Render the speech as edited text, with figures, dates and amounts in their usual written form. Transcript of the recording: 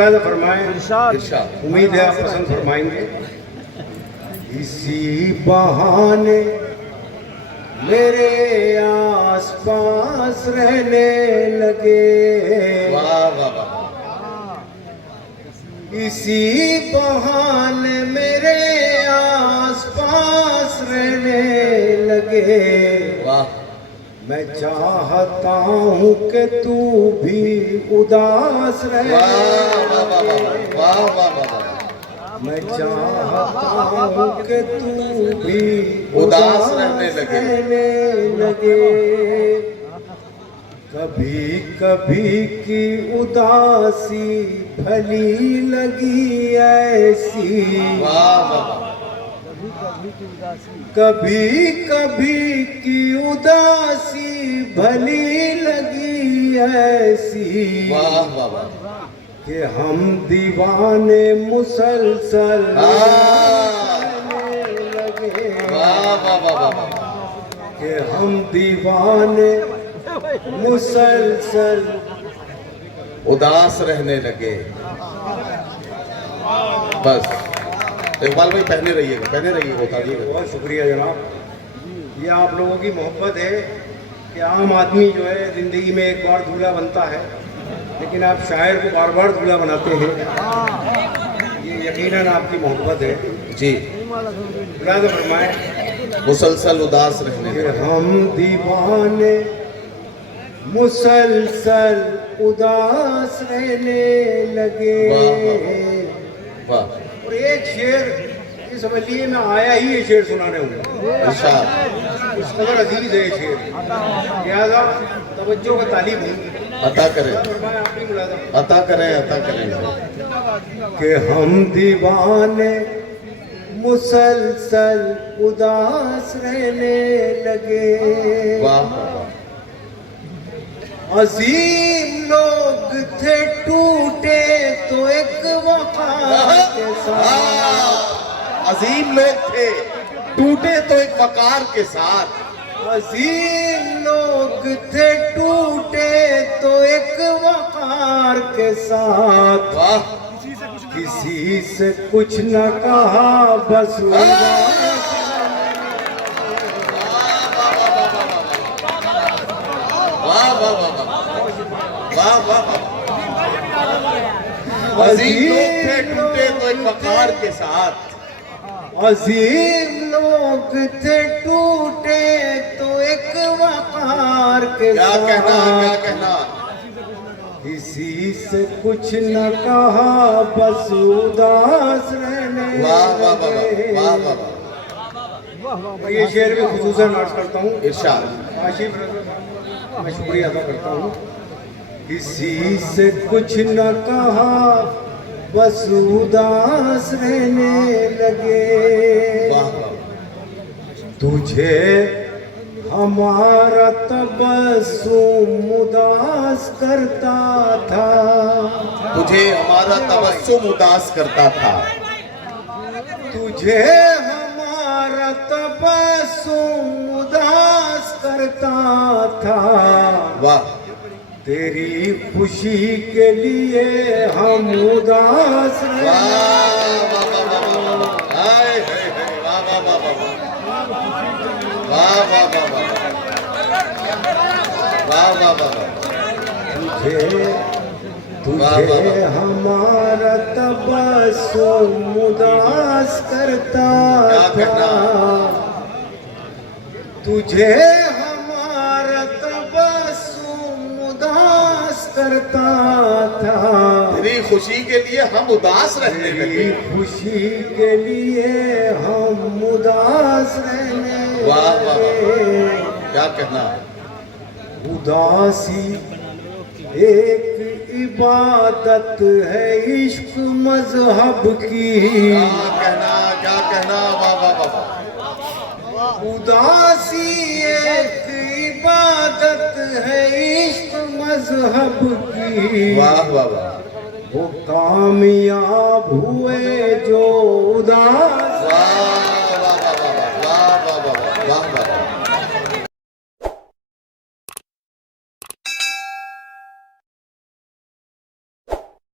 मुलाजा फरमाएं। इरशाद। उम्मीद है आप पसंद फरमाएंगे। इसी बहाने मेरे आस पास रहने लगे, वाह वाह वाह। इसी बहाने मेरे आस पास रहने लगे। वाह मैं चाहता हूँ कि तू भी उदास रहे। वाह वाह वाह वाह वाह। मैं चाहता हूँ कि तू भी उदास रहने लगे। कभी कभी की उदासी भली लगी ऐसी, वाह वाह। कभी कभी की उदासी भली लगी ऐसी, वाह वाह वाह। कि हम दीवाने मुसलसल लगे। वाह वाह वाह वाह। कि हम दीवाने मुसलसल उदास रहने लगे। बस इकबाल भाई पहने रहिएगा बता दीजिएगा। बहुत शुक्रिया जनाब। ये आप लोगों की मोहब्बत है कि आम आदमी जो है ज़िंदगी में एक बार दूल्हा बनता है, लेकिन आप शायर को बार बार दूल्हा बनाते हैं। ये यकीनन आपकी मोहब्बत है जी। मुलाज़ा फरमाएं। मुसलसल उदास रहने कि लगे। हम दीवाने मुसलसल उदास रहने लगे। वाह। और एक शेर ये समझ लिए मैं आया ही ये शेर सुनाने हूँ। इरशाद। उस कदर अजीज है ये शेर, लिहाजा तवज्जो का तालीब हूँ। अता करें आपकी मुलाज़ा अता करें। कि हम दीवाने मुसलसल उदास रहने लगे। वाह। अजीम लोग थे टूटे तो एक वफार के साथ। अजीम लोग थे टूटे तो एक वकार के साथ। अजीम लोग थे टूटे तो एक वकार के साथ। वाह। किसी से कुछ न कहा बस अजीम लोग थे टूटे तो एक वकार के साथ। अजीम लोग थे टूटे तो एक वकार के क्या साथ। कहना। किसी से कुछ न कहा बस उदास रहने लगे। मैं ये शेर भी खुसूसन अर्ज करता हूँ। इरशाद। आशिफ मैं शुक्रिया अदा करता हूँ। किसी से कुछ न कहा बस उदास रहने लगे। तुझे हमारा तबस्सुम उदास करता था। तुझे हमारा तबस्सुम उदास करता था। तुझे हमारा तबस्सुम उदास करता था। वाह। तेरी खुशी के लिए हम उदास तुझे हमारा तबस्सुम उदास करता था। तुझे हमारा तबस्सुम उदास करता था। तेरी खुशी के लिए हम उदास रहने लगे। खुशी के लिए हम उदास रहने लगे। क्या कहना। उदासी एक इबादत है इश्क मजहब की। क्या कहना। वाह। उदासी एक इबादत है इश्क मजहब की। वाह। वो कामयाब हुए जो उदास।